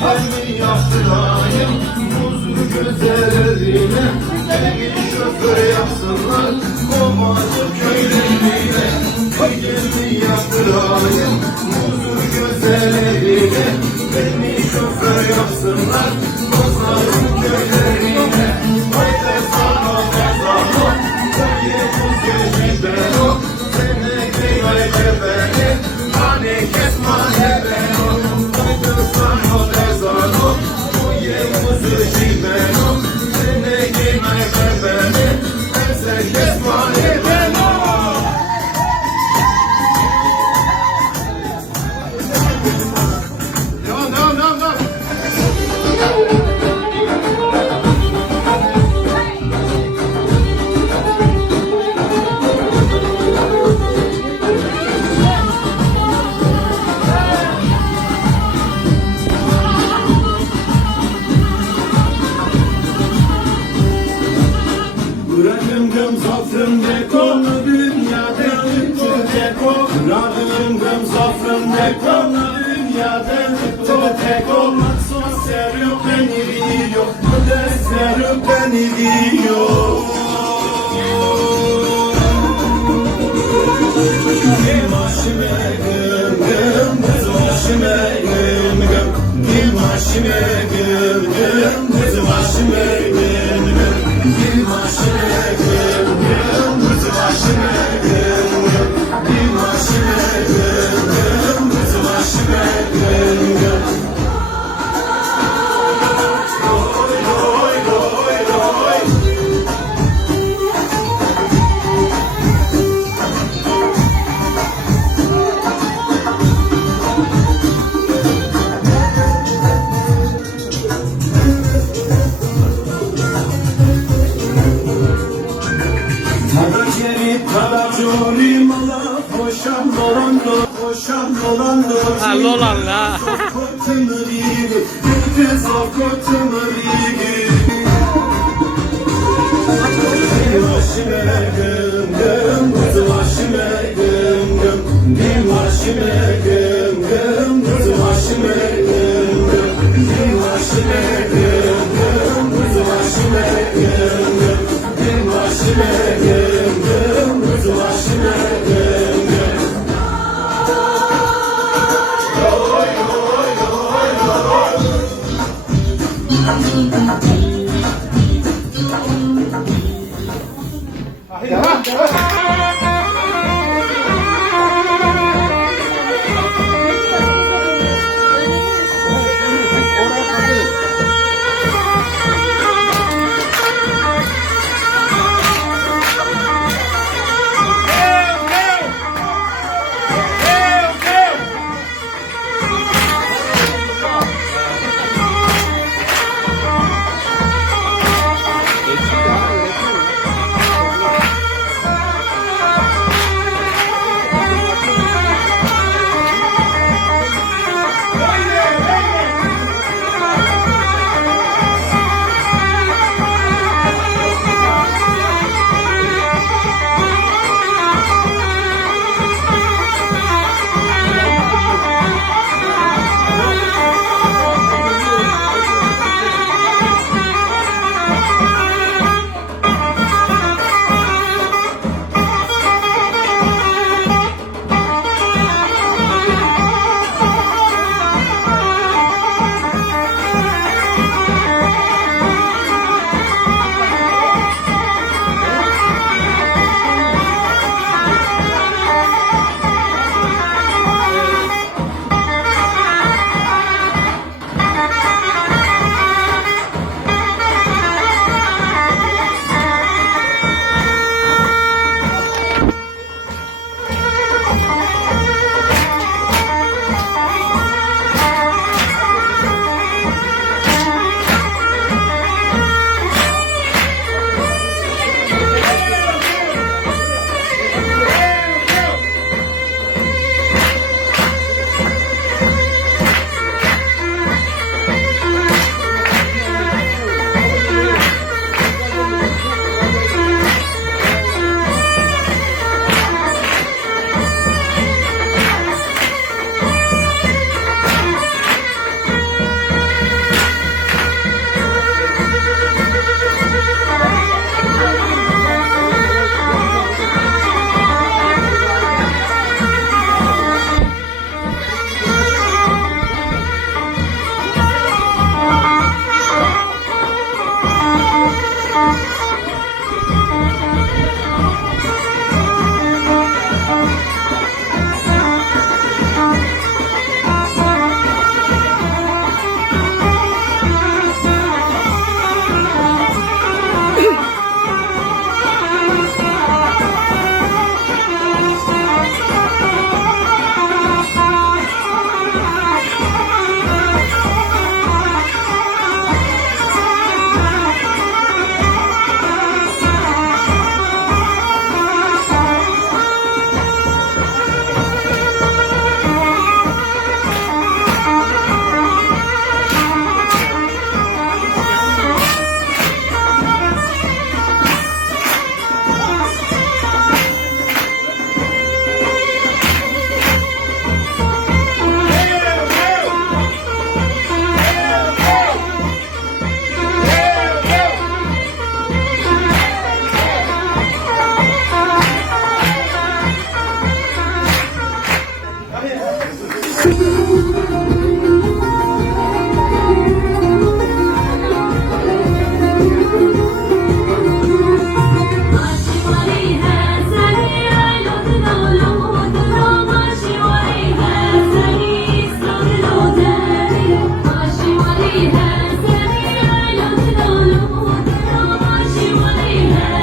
Gemi yaptırayım huzur güzelliğine, beni şoför yapsınlar Kovacı köylerine. Gemi yaptırayım huzur güzelliğine, beni şoför yapsınlar Kovacı köylerine. Haydi sana mezano, koyumuz geci beno, sene kıymayce beni, hani kesmane beno. Haydi sana mezano, koyumuz geci beno, sene kıymayce beni, ese kesmane beno. Bırakın gım zafrım deko, dünyada deko. Bırakın gım zafrım deko, dünyada deko. Son serio beni diyor, serio beni diyor. Gim aşime gım gım, kızım aşime gım gım. Gim aşime gım gım, kızım aşime gım gım. Gim aşime gım gım, kızım aşime gım gım. Gim aşime gım gım, kızım aşime gım gım. Oy oy oy oy. Karacori mala koşan dolandı, koşan dolandı. Lolan la. Kotunu digi, bir kız o kotunu digi. Benim aşime gım gım, kızım aşime gım gım. Benim aşime gım gım, kızım aşime gım gım. Benim aşime gım gım, kızım aşime gım gım. Benim aşime gım gım, kızım aşime gım gım. Oy oy oy oy.